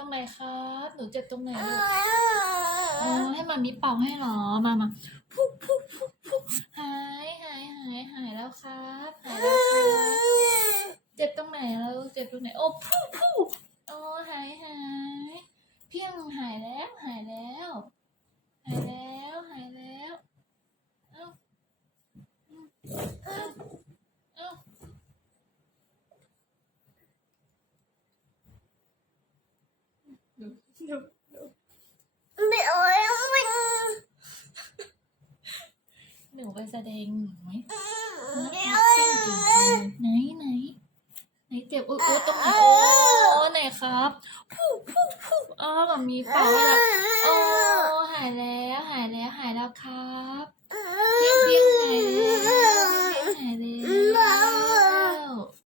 รงไหนครับ หนูเจ็บตรงไหนลูกอ๋อให้มามีเป่าให้เหรอ มามาพุกพุกพุกพุกหายหายหายหายแล้วครับหายแล้วครับ เจ็บตรงไหนแล้ว เจ็บตรงไหน โอ้พุกพุกอ๋อหายหาย ไม่โอ้ยหนูไปแสดงหนูไหมซิ่จริงไหนไหนไหนเจ็บอุ้ยตรงไหนโอ้ไหนครับผู้ผู้ผู้อ๋อแบบมีเป่าแล้วโอ้หายแล้วหายแล้วหายแล้วครับ